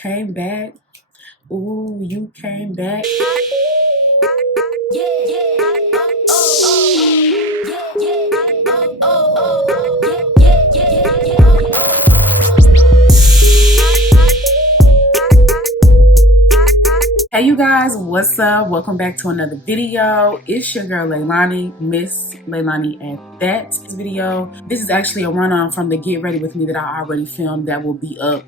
came back. Ooh, you came back. Hey you guys, what's up? Welcome back to another video. It's your girl Leilani, Miss Leilani at that. This is actually a run-on from the Get Ready With Me that I already filmed that will be up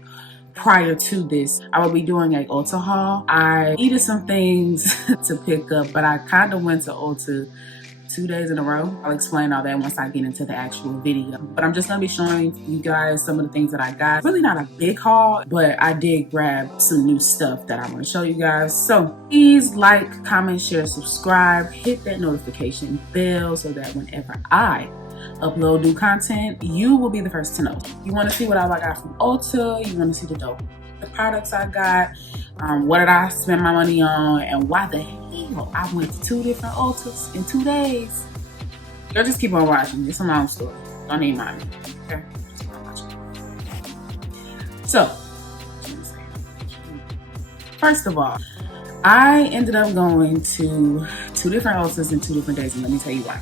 prior to this. I will be doing a Ulta haul. I needed some things to pick up, but I kind of went to Ulta 2 days in a row. I'll explain all that once I get into the actual video. But I'm just gonna be showing you guys some of the things that I got. Really not a big haul, but I did grab some new stuff that I want to show you guys. So please like, comment, share, subscribe, hit that notification bell so that whenever I upload new content, you will be the first to know. You want to see what I got from Ulta, you want to see the products I got, what did I spend my money on, and why the hell I went to 2 different Ultas in 2 days. Y'all just keep on watching. It's a long story. Don't even mind me. Okay? Just keep on watching. So, first of all, I ended up going to 2 different Ultas in 2 different days, and let me tell you why.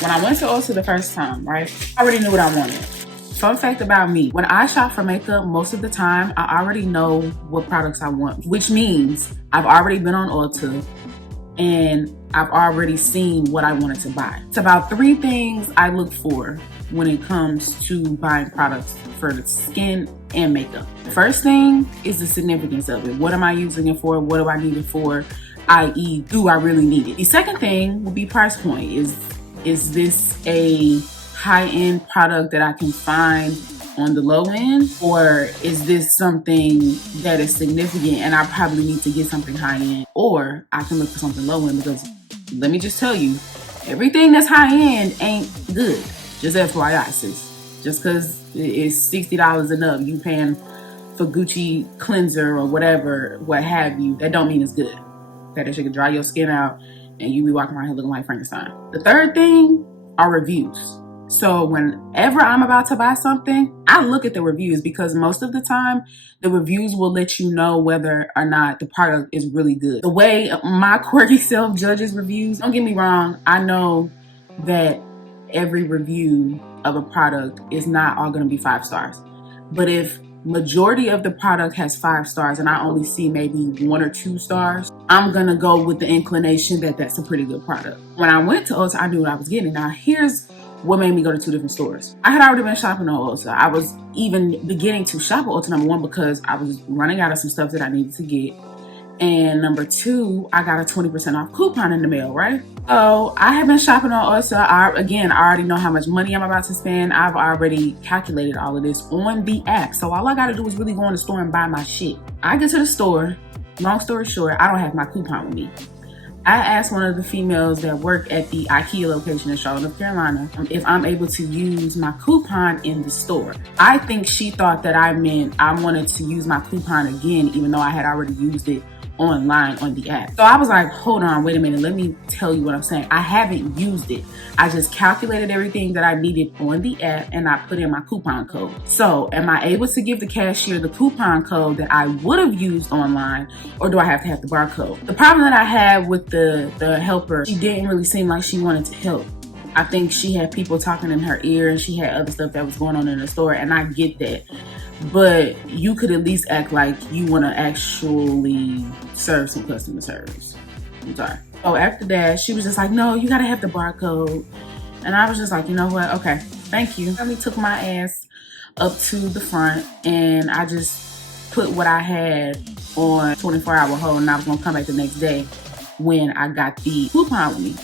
When I went to Ulta the first time, right, I already knew what I wanted. Fun fact about me, when I shop for makeup, most of the time, I already know what products I want, which means I've already been on Ulta and I've already seen what I wanted to buy. It's about 3 things I look for when it comes to buying products for the skin and makeup. The first thing is the significance of it. What am I using it for? What do I need it for? i.e., do I really need it? The second thing would be price point. Is this a high-end product that I can find on the low end, or is this something that is significant and I probably need to get something high-end, or I can look for something low-end? Because let me just tell you, everything that's high-end ain't good. Just FYI, sis. Just because it's $60 and up, you paying for Gucci cleanser or whatever, what have you, that don't mean it's good. That shit can dry your skin out and you be walking around here looking like Frankenstein. The third thing are reviews. So whenever I'm about to buy something, I look at the reviews, because most of the time the reviews will let you know whether or not the product is really good. The way my quirky self judges reviews, don't get me wrong, I know that every review of a product is not all going to be 5 stars. But if majority of the product has 5 stars and I only see maybe 1 or 2 stars, I'm gonna go with the inclination that that's a pretty good product. When I went to Ulta, I knew what I was getting. Now here's what made me go to 2 different stores. I had already been shopping on Ulta. I was even beginning to shop at Ulta, number 1, because I was running out of some stuff that I needed to get. And number 2, I got a 20% off coupon in the mail, right? So I have been shopping on Ulta. I already know how much money I'm about to spend. I've already calculated all of this on the app. So all I gotta do is really go in the store and buy my shit. I get to the store, long story short, I don't have my coupon with me. I asked one of the females that work at the IKEA location in Charlotte, North Carolina, if I'm able to use my coupon in the store. I think she thought that I meant I wanted to use my coupon again, even though I had already used it online on the app. So I was like, hold on, wait a minute, let me tell you what I'm saying. I haven't used it. I just calculated everything that I needed on the app and I put in my coupon code. So am I able to give the cashier the coupon code that I would have used online, or do I have to have the barcode? The problem that I had with the helper, she didn't really seem like she wanted to help. I think she had people talking in her ear and she had other stuff that was going on in the store, and I get that. But you could at least act like you want to actually serve some customer service. I'm sorry. So after that, she was just like, no, you got to have the barcode. And I was just like, you know what? Okay, thank you. I took my ass up to the front and I just put what I had on 24-hour hold, and I was going to come back the next day when I got the coupon with me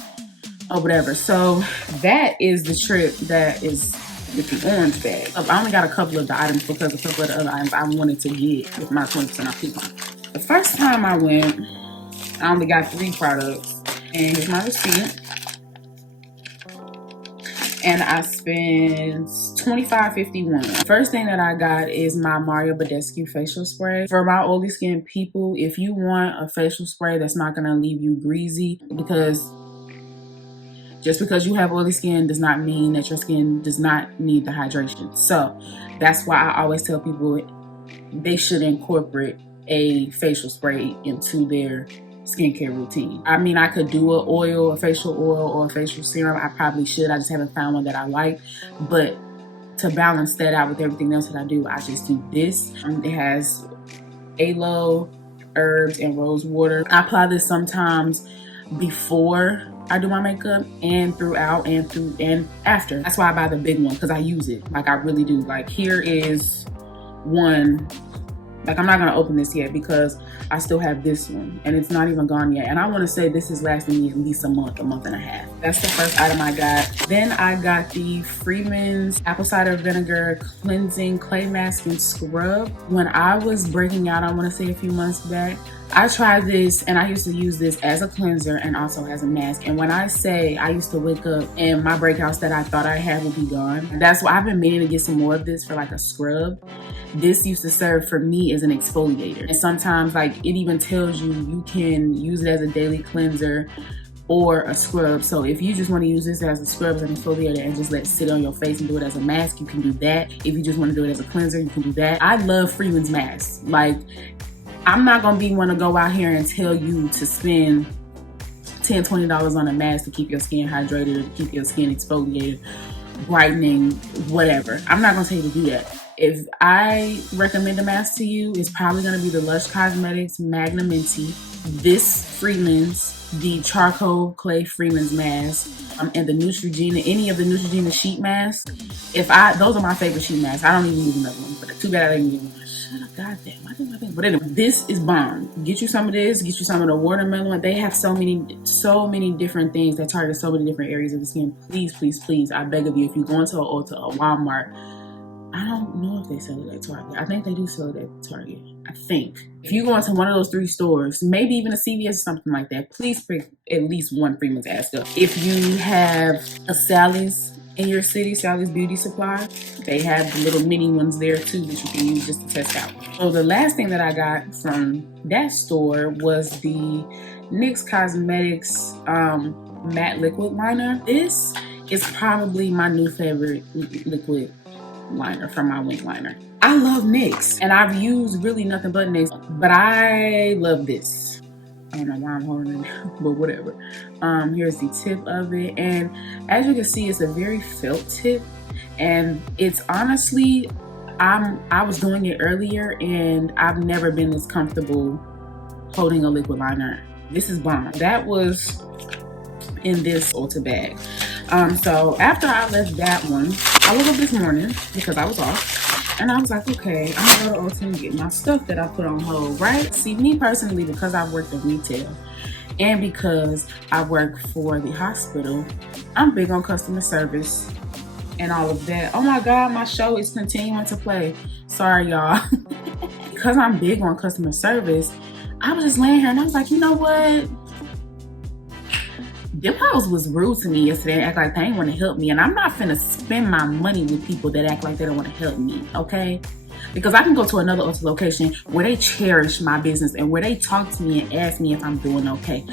or whatever. So that is the trip that is with the orange bag. I only got a couple of the items because a couple of the other items I wanted to get with my 20% off coupon. The first time I went, I only got 3 products, and here's my receipt. And I spent $25.51. First thing that I got is my BADESCU facial spray. For my oily skin people, if you want a facial spray that's not gonna leave you greasy, because just because you have oily skin does not mean that your skin does not need the hydration. So that's why I always tell people they should incorporate a facial spray into their skincare routine. I mean, I could do a facial oil or a facial serum. I probably should. I just haven't found one that I like. But to balance that out with everything else that I do, I just do this. It has aloe, herbs, and rose water. I apply this sometimes before I do my makeup and throughout and after. That's why I buy the big one, because I use it. Like, I really do. Like, here is one. Like, I'm not gonna open this yet because I still have this one and it's not even gone yet. And I wanna say this is lasting me at least a month and a half. That's the first item I got. Then I got the Freeman's apple cider vinegar cleansing clay mask and scrub. When I was breaking out, I wanna say a few months back, I tried this and I used to use this as a cleanser and also as a mask. And when I say I used to wake up and my breakouts that I thought I had would be gone, that's why I've been meaning to get some more of this for like a scrub. This used to serve for me as an exfoliator. And sometimes, like, it even tells you you can use it as a daily cleanser or a scrub. So if you just want to use this as a scrub, as an exfoliator, and just let it sit on your face and do it as a mask, you can do that. If you just want to do it as a cleanser, you can do that. I love Freeman's masks. Like, I'm not gonna be one to go out here and tell you to spend $10, $20 on a mask to keep your skin hydrated or to keep your skin exfoliated, brightening, whatever. I'm not gonna tell you to do that. If I recommend a mask to you, it's probably gonna be the Lush Cosmetics Magnum Minty, this Freeman's, the Charcoal Clay Freeman's mask, and the Neutrogena, any of the Neutrogena sheet masks. Those are my favorite sheet masks. I don't even use another one, but too bad I didn't get one. Goddamn, I didn't think. But anyway, this is bomb. Get you some of this. Get you some of the watermelon. They have so many different things that target so many different areas of the skin. Please, please, please, I beg of you, if you go into an Ulta or Walmart, I don't know if they sell it at Target. I think they do sell it at Target. I think. If you go into one of those 3 stores, maybe even a CVS or something like that, please pick at least one Freeman's ask up. If you have a Sally's in your city, Sally's Beauty Supply, they have the little mini ones there too that you can use just to test out. So the last thing that I got from that store was the NYX Cosmetics matte liquid liner. This is probably my new favorite liquid liner from my wing liner. I love NYX and I've used really nothing but NYX, but I love this. I don't know why I'm holding it, but whatever. Here's the tip of it, and as you can see, it's a very felt tip, and it's honestly, I was doing it earlier and I've never been this comfortable holding a liquid liner. This is bomb. That was in this Ulta bag. So after I left that one, I woke up this morning because I was off and I was like, okay, I'm gonna go to Ulta and get my stuff that I put on hold, right? See, me personally, because I've worked in retail and because I work for the hospital, I'm big on customer service and all of that. Oh my God, my show is continuing to play. Sorry, y'all. Because I'm big on customer service, I was just laying here and I was like, you know what? Them hoes was rude to me yesterday and act like they ain't want to help me. And I'm not finna spend my money with people that act like they don't want to help me, okay? Because I can go to another Ulta location where they cherish my business and where they talk to me and ask me if I'm doing okay.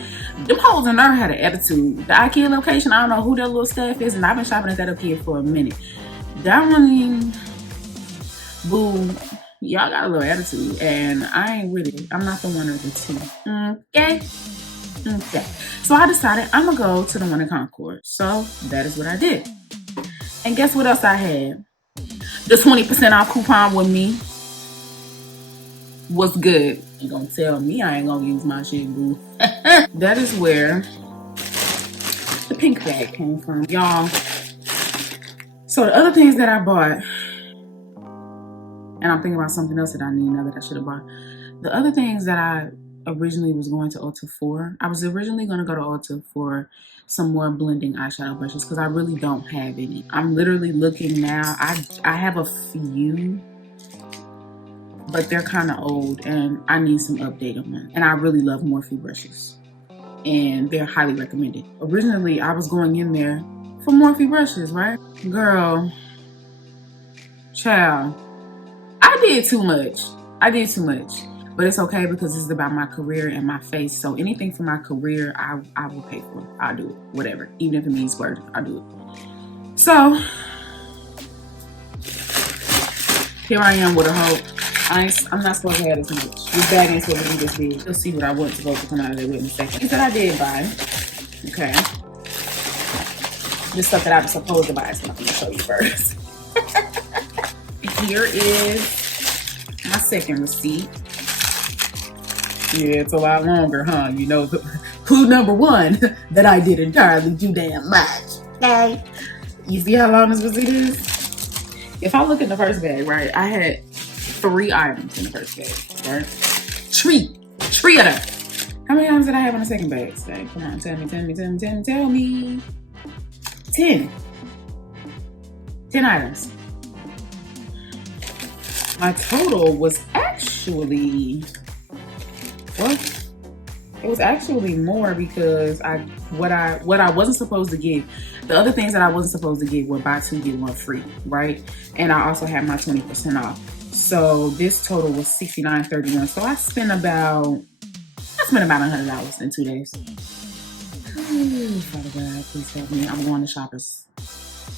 Them hoes in there had an attitude. The IKEA location, I don't know who their little staff is, and I've been shopping at that IKEA for a minute. That one, boo, y'all got a little attitude and I ain't with it. I'm not the one of the two, okay? Okay, so I decided I'm gonna go to the one in Concord. So that is what I did. And guess what else I had? The 20% off coupon with me was good. You gonna tell me I ain't gonna use my shit, boo. That is where the pink bag came from, y'all. So the other things that I bought, and I'm thinking about something else that I need now that I should have bought. The other things that I originally was going to Ulta for, I was originally going to go to Ulta for some more blending eyeshadow brushes because I really don't have any. I'm literally looking now. I have a few, but they're kind of old and I need some updated ones. And I really love Morphe brushes and they're highly recommended. Originally, I was going in there for Morphe brushes, right? Girl, child, I did too much. But it's okay because this is about my career and my face. So anything for my career, I will pay for. I'll do it, whatever. Even if it means splurging, I'll do it. So here I am with a whole I'm not supposed to have this much. This bag ain't supposed to be this big. You'll see what I wasn't supposed to come out of there with in a second. Things that I did buy. Okay. This stuff that I was supposed to buy, so I'm gonna show you first. Here is my second receipt. Yeah, it's a lot longer, huh? You know, who number one that I did entirely too damn much. Okay. You see how long this receipt is? If I look in the first bag, right, I had 3 items in the first bag, right? Three of them. How many items did I have in the second bag? Say, come on, tell me. 10 items. My total was actually, well, it was actually more because what I wasn't supposed to get, the other things that I wasn't supposed to get were buy 2 get 1 free, right? And I also had my 20% off. So this total was $69.31. So I spent about $100 in 2 days. Ooh, Father God, please help me. I'm going to Shoppers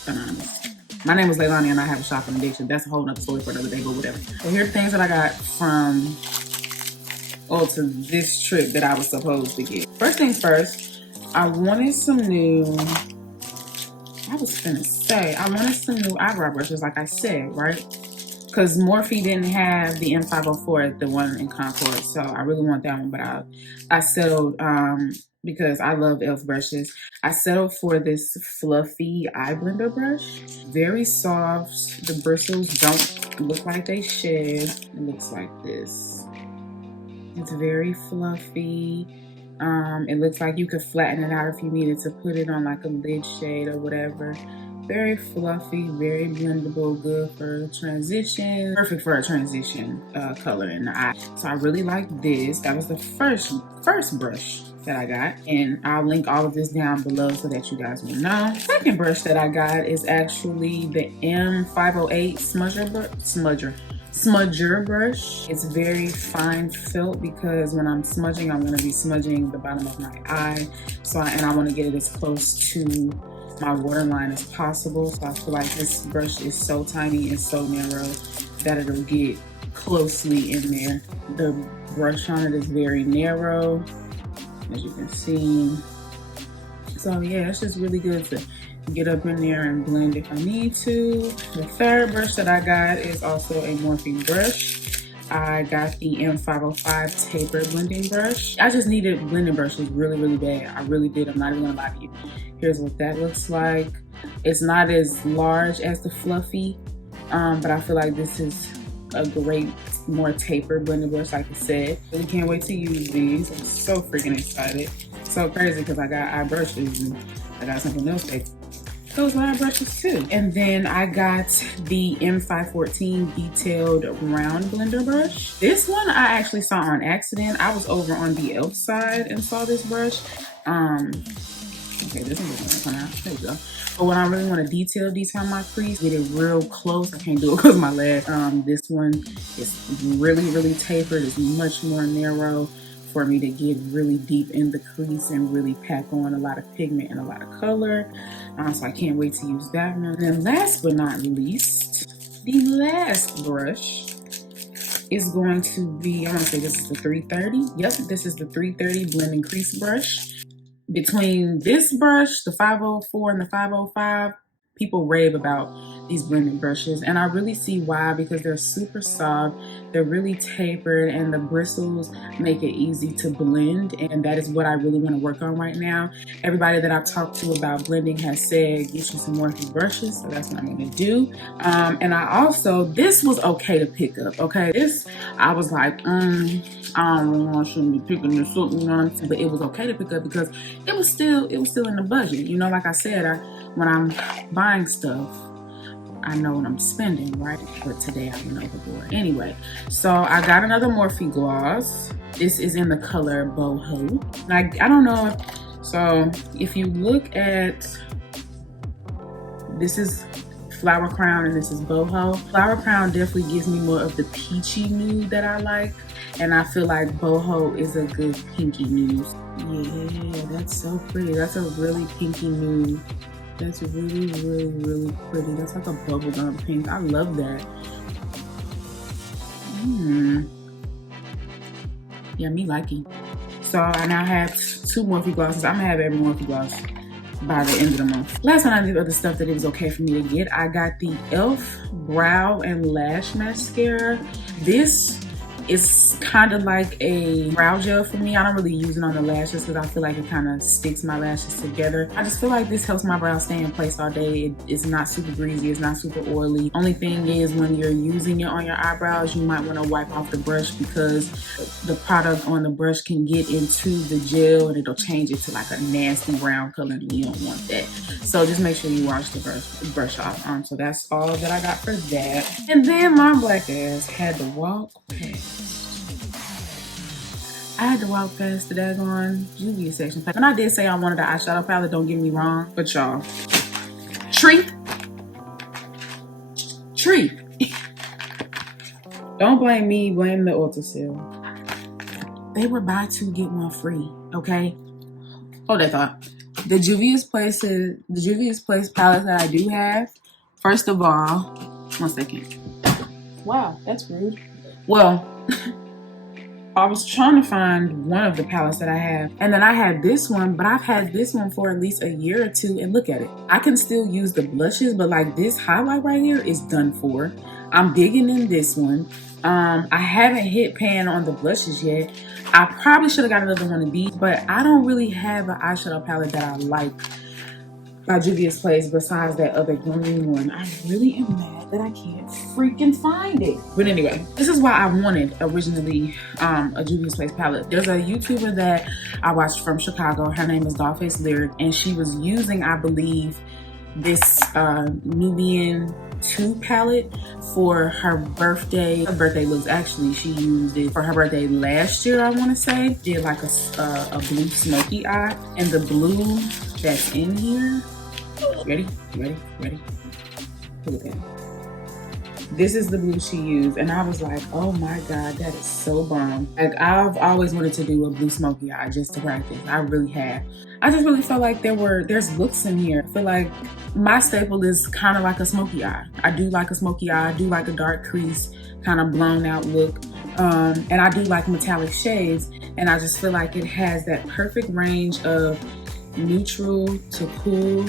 Anonymous. My name is Leilani and I have a shopping addiction. That's a whole nother story for another day, but whatever. So here are the things that I got from Ulta this trip that I was supposed to get. First things first, I wanted some new eyebrow brushes, like I said, right? Because Morphe didn't have the M504, the one in Concord, so I really want that one, but I settled, because I love e.l.f. brushes, I settled for this fluffy eye blender brush. Very soft, the bristles don't look like they shed. It looks like this. It's very fluffy. It looks like you could flatten it out if you needed to put it on like a lid shade or whatever. Very fluffy, very blendable, good for transition. Perfect for a transition color in the eye. So I really like this. That was the first brush that I got. And I'll link all of this down below so that you guys will know. Second brush that I got is actually the M508 smudger brush. It's very fine felt because when I'm smudging, I'm going to be smudging the bottom of my eye. And I want to get it as close to my waterline as possible. So I feel like this brush is so tiny and so narrow that it'll get closely in there. The brush on it is very narrow, as you can see. So yeah, it's just really good to get up in there and blend if I need to. The third brush that I got is also a Morphe brush. I got the M505 taper blending brush. I just needed blending brushes really bad. I really did. I'm not even gonna lie to you. Here's what that looks like. It's not as large as the fluffy, but I feel like this is a great, more taper blending brush, like I said. Really can't wait to use these. I'm so freaking excited. So crazy because I got eye brushes and I got something else that goes with eye brushes too. And then I got the M514 detailed round blender brush. This one I actually saw on accident. I was over on the e.l.f. side and saw this brush. Okay, this one doesn't come out. There we go. But when I really want to detail my crease, get it real close. I can't do it because my lash. This one is really tapered. It's much more narrow for me to get really deep in the crease and really pack on a lot of pigment and a lot of color. So I can't wait to use that one. And then last but not least, the last brush is going to be, I want to say this is the 330. Yep, this is the 330 blending crease brush. Between this brush, the 504 and the 505, people rave about these blending brushes, and I really see why, because they're super soft, they're really tapered, and the bristles make it easy to blend, and that is what I really want to work on right now. Everybody that I've talked to about blending has said get you some Morphe brushes, so that's what I'm going to do. And I also, this was okay to pick up, okay? This, I was like, I don't know, I shouldn't be picking this up, you know what I'm saying? But it was okay to pick up because it was still in the budget. You know, like I said, when I'm buying stuff, I know what I'm spending, right? But today I went overboard. Anyway, so I got another Morphe gloss. This is in the color Boho. Like, I don't know. So if you look at, this is Flower Crown and this is Boho. Flower Crown definitely gives me more of the peachy nude that I like. And I feel like Boho is a good pinky nude. Yeah, that's so pretty. That's a really pinky nude. That's really pretty. That's like a bubblegum pink. I love that. Yeah, me liking. So I now have 2 Morphe glosses. I'm gonna have every Morphe gloss by the end of the month. Last time I did other stuff that it was okay for me to get, I got the e.l.f. Brow and Lash Mascara. This is kind of like a brow gel for me. I don't really use it on the lashes because I feel like it kind of sticks my lashes together. I just feel like this helps my brows stay in place all day. It's not super greasy, it's not super oily. Only thing is when you're using it on your eyebrows, you might want to wipe off the brush because the product on the brush can get into the gel and it'll change it to like a nasty brown color and you don't want that. So just make sure you wash the brush off. So that's all that I got for that. And then my black ass had to walk past. I had to walk past the daggone Juvia's section. And I did say I wanted an eyeshadow palette, don't get me wrong. But y'all, treat. Don't blame me, blame the Ulta sale. They were buy 2 get 1 free, okay? Hold that thought. The Juvia's Place palette that I do have, first of all, 1 second. Wow, that's rude. Well, I was trying to find one of the palettes that I have, and then I had this one, but I've had this one for at least a year or 2, and look at it. I can still use the blushes, but like this highlight right here is done for. I'm digging in this one. I haven't hit pan on the blushes yet. I probably should have got another one of these, but I don't really have an eyeshadow palette that I like by Juvia's Place besides that other green one. I really am mad that I can't freaking find it. But anyway, this is why I wanted originally a Juvia's Place palette. There's a YouTuber that I watched from Chicago. Her name is Dollface Lyric, and she was using, I believe, this Nubian 2 palette for her birthday. Her birthday looks, actually, she used it for her birthday last year, I want to say. Did like a blue smoky eye, and the blue that's in here. Ready? Look at that. This is the blue she used, and I was like, oh my god, that is so bomb. Like, I've always wanted to do a blue smoky eye just to practice. I really have. I just really felt like there's looks in here. I feel like my staple is kind of like a smoky eye. I do like a smoky eye. I do like a dark crease, kind of blown out look. And I do like metallic shades, and I just feel like it has that perfect range of neutral to cool.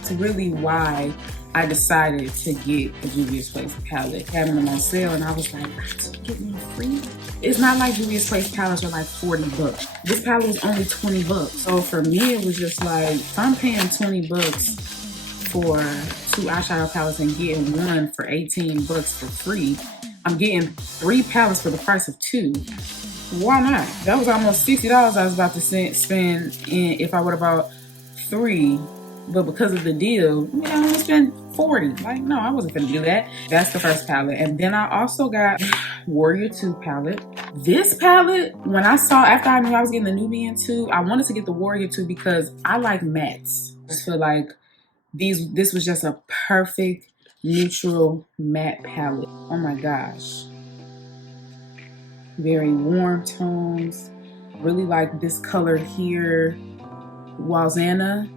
It's really why I decided to get the Juvia's Place palette, having them on sale, and I was like, I should get one free. It's not like Juvia's Place palettes are like 40 bucks. This palette was only 20 bucks. So for me, it was just like, if I'm paying 20 bucks for 2 eyeshadow palettes and getting one for 18 bucks for free, I'm getting 3 palettes for the price of 2. Why not? That was almost $60 I was about to spend if I would have bought 3. But because of the deal, I only spent 40. Like, no, I wasn't gonna do that. That's the first palette. And then I also got Warrior 2 palette. This palette, when I saw, after I knew I was getting the Nubian 2, I wanted to get the Warrior 2 because I like mattes. I just feel like this was just a perfect neutral matte palette. Oh my gosh. Very warm tones. Really like this color here, Walzana.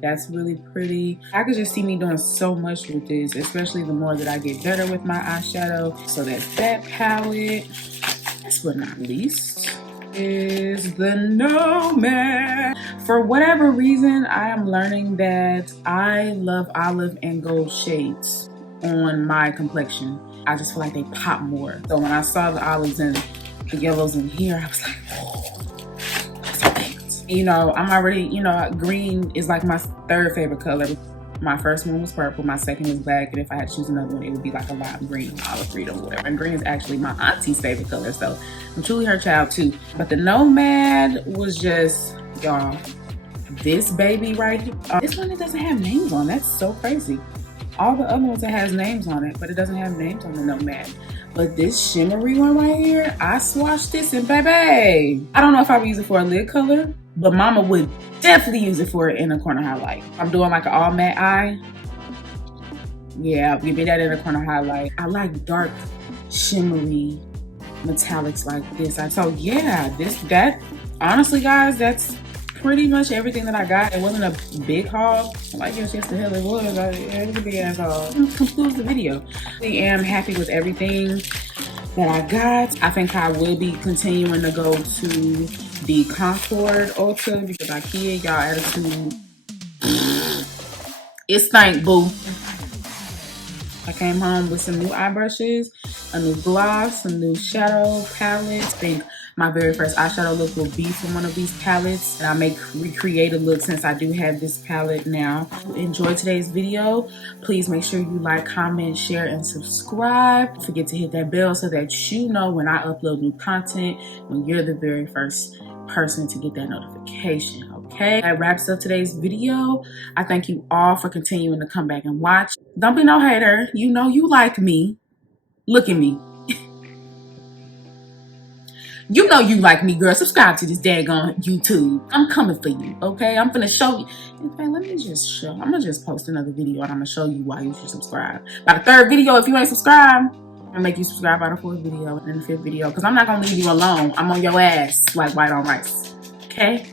That's really pretty. I could just see me doing so much with this, especially the more that I get better with my eyeshadow. So that's that palette. Last but not least is the NOMAD. For whatever reason, I am learning that I love olive and gold shades on my complexion. I just feel like they pop more. So when I saw the olives and the yellows in here, I was like, oh. You know, I'm already, you know, green is like my 3rd favorite color. My first one was purple, my second was black, and if I had to choose another one, it would be like a lime green, olive green, or whatever. And green is actually my auntie's favorite color, so I'm truly her child too. But the NOMAD was just, y'all, this baby right here. This one, it doesn't have names on. That's so crazy. All the other ones, it has names on it, but it doesn't have names on the NOMAD. But this shimmery one right here, I swatched this and baby, I don't know if I would use it for a lid color, but mama would definitely use it for an inner corner highlight. I'm doing like an all matte eye. Yeah, give me that inner corner highlight. I like dark, shimmery metallics like this. So yeah, that honestly, guys, that's pretty much everything that I got. It wasn't a big haul. Like, yes, the hell it was. It was a big ass haul. Concludes the video. I am happy with everything. that I got. I think I will be continuing to go to the Concord Ulta because IKEA, y'all attitude, it stank, boo. I came home with some new eye brushes, a new gloss, some new shadow palettes. I think my very first eyeshadow look will be from one of these palettes. And I may recreate a look since I do have this palette now. If you enjoyed today's video, please make sure you like, comment, share, and subscribe. Don't forget to hit that bell so that you know when I upload new content, when you're the very first person to get that notification. Okay, that wraps up today's video. I thank you all for continuing to come back and watch. Don't be no hater. You know you like me. Look at me. You know you like me, girl. Subscribe to this daggone YouTube. I'm coming for you, okay? I'm gonna show you. In fact, let me just show. I'm gonna just post another video and I'm gonna show you why you should subscribe. By the third video, if you ain't subscribed, I'm gonna make you subscribe by the fourth video and then the fifth video. Because I'm not gonna leave you alone. I'm on your ass like white on rice. Okay?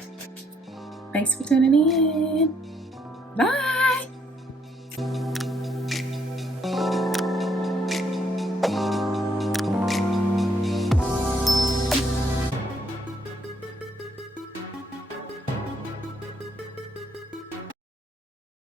Thanks for tuning in. Bye.